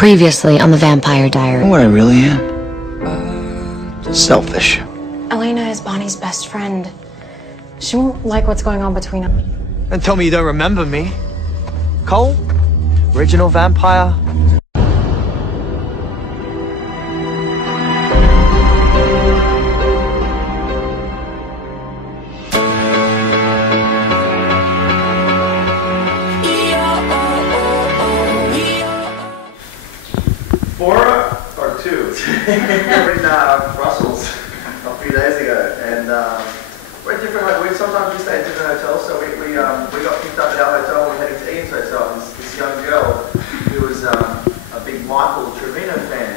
Previously on the Vampire Diary. You know what I really am? Selfish. Elena is Bonnie's best friend. She won't like what's going on between them. Don't tell me you don't remember me. Cole? Original vampire? We're in Brussels a few days ago, and we're at different. Sometimes we stay at different hotels. So we got picked up at our hotel. We're heading to Ian's hotel. And this young girl who was a big Michael Tuvimos fan.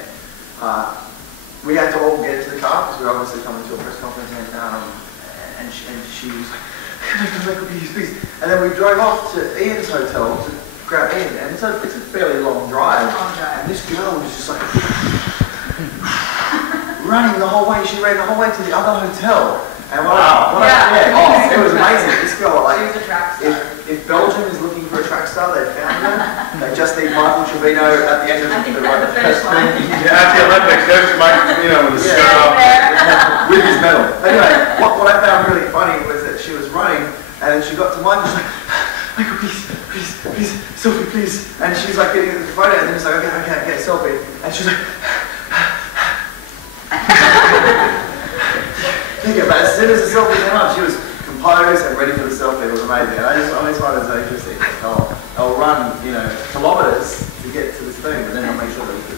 We had to all get into the car because we were obviously coming to a press conference, and she was like, Michael, please. And then we drove off to Ian's hotel to grab Ian, and it's a fairly long drive. And this girl was just like running the whole way. She ran the whole way to the other hotel. And it was amazing. This girl, like, she was a track star. If Belgium is looking for a track star, they found her. They just need Michael Trevino at the end of the finish line. Yeah, at the Olympics, there's Michael Trevino with the scarf. With his medal. Anyway, what I found really funny was that she was running, and then she got to Michael, she's like, Michael, please, selfie, please. And she's like getting the photo, and then he's like, okay, selfie. And she's like, but as soon as the selfie came up, she was composed and ready for the selfie. It was amazing. And I just find it so interesting. They'll run, kilometers to get to this thing, but then they'll make sure they do.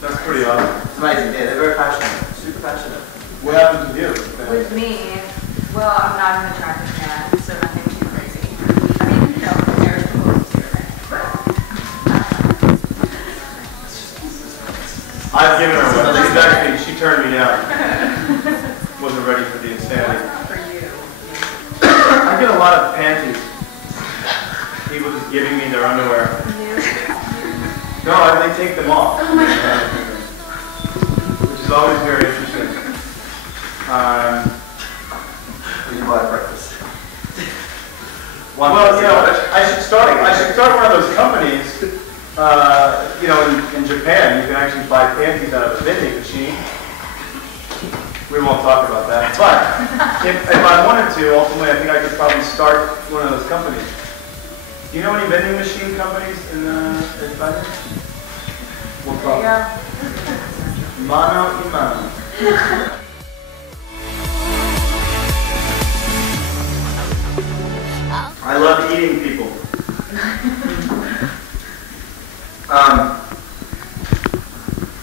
That's pretty awesome. It's amazing. Yeah, they're very passionate, super passionate. What happened to you? With me, well, I'm not an attractive man, so nothing too crazy. I mean, there's proposals here, right? I've given her one. She turned me down. Wasn't ready for the insanity. For you. I get a lot of panties. People just giving me their underwear. No, they take them off. Oh my God. Which is always very interesting. You buy breakfast. Well, I should start one of those companies. In Japan, you can actually buy panties out of a vending machine. We won't talk about that. But if I wanted to, ultimately, I think I could probably start one of those companies. Do you know any vending machine companies in Ventana? We'll talk. Mano y mano. I love eating people.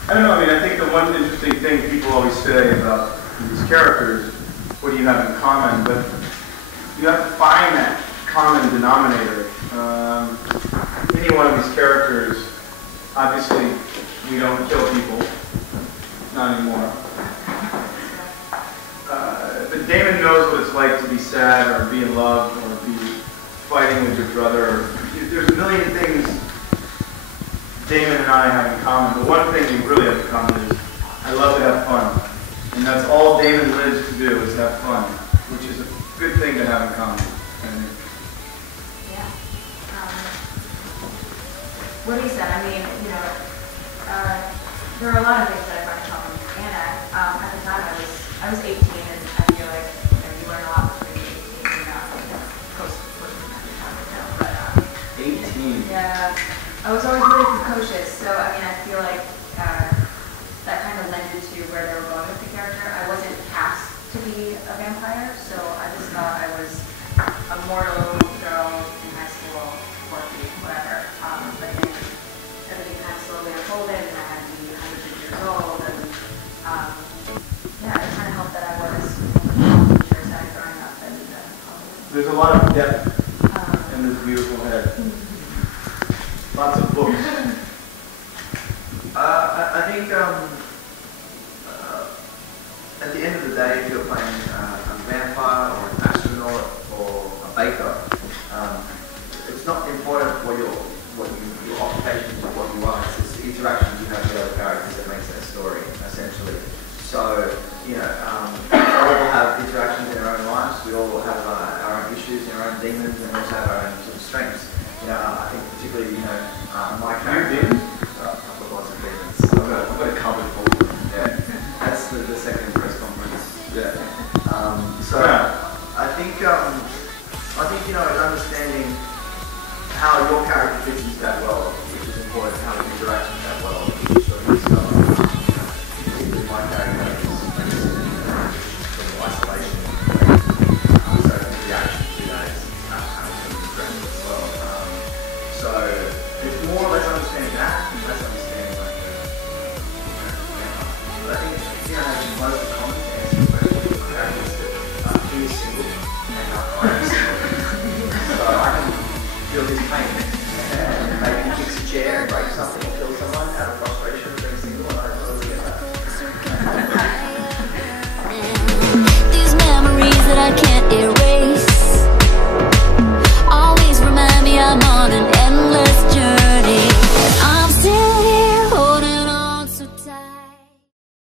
I don't know, I think the one interesting thing people always say about these characters, what do you have in common, but you have to find that common denominator. Any one of these characters, obviously, we don't kill people, not anymore. But Damon knows what it's like to be sad, or be in love, or be fighting with your brother. There's a million things Damon and I have in common, but one thing we really have in common is I love to have fun. And that's all Damon lives to do is have fun, which is a good thing to have in common. Yeah. What he said, there are a lot of things that I find in common with Anna. At the time I was 18, and I feel like you learn a lot between 18 and post-pushing at the time. But 18? Yeah. I was always really precocious, so I feel like that kind of lended to where they were going with the character. I wasn't cast to be a vampire, so I just thought I was a mortal girl in high school, quirky, whatever. But then everything kind of slowly unfolded, and I had to be 100 years old, and it kind of helped that I was teacher side growing up. And there's a lot of depth in this beautiful head. Lots of books. I think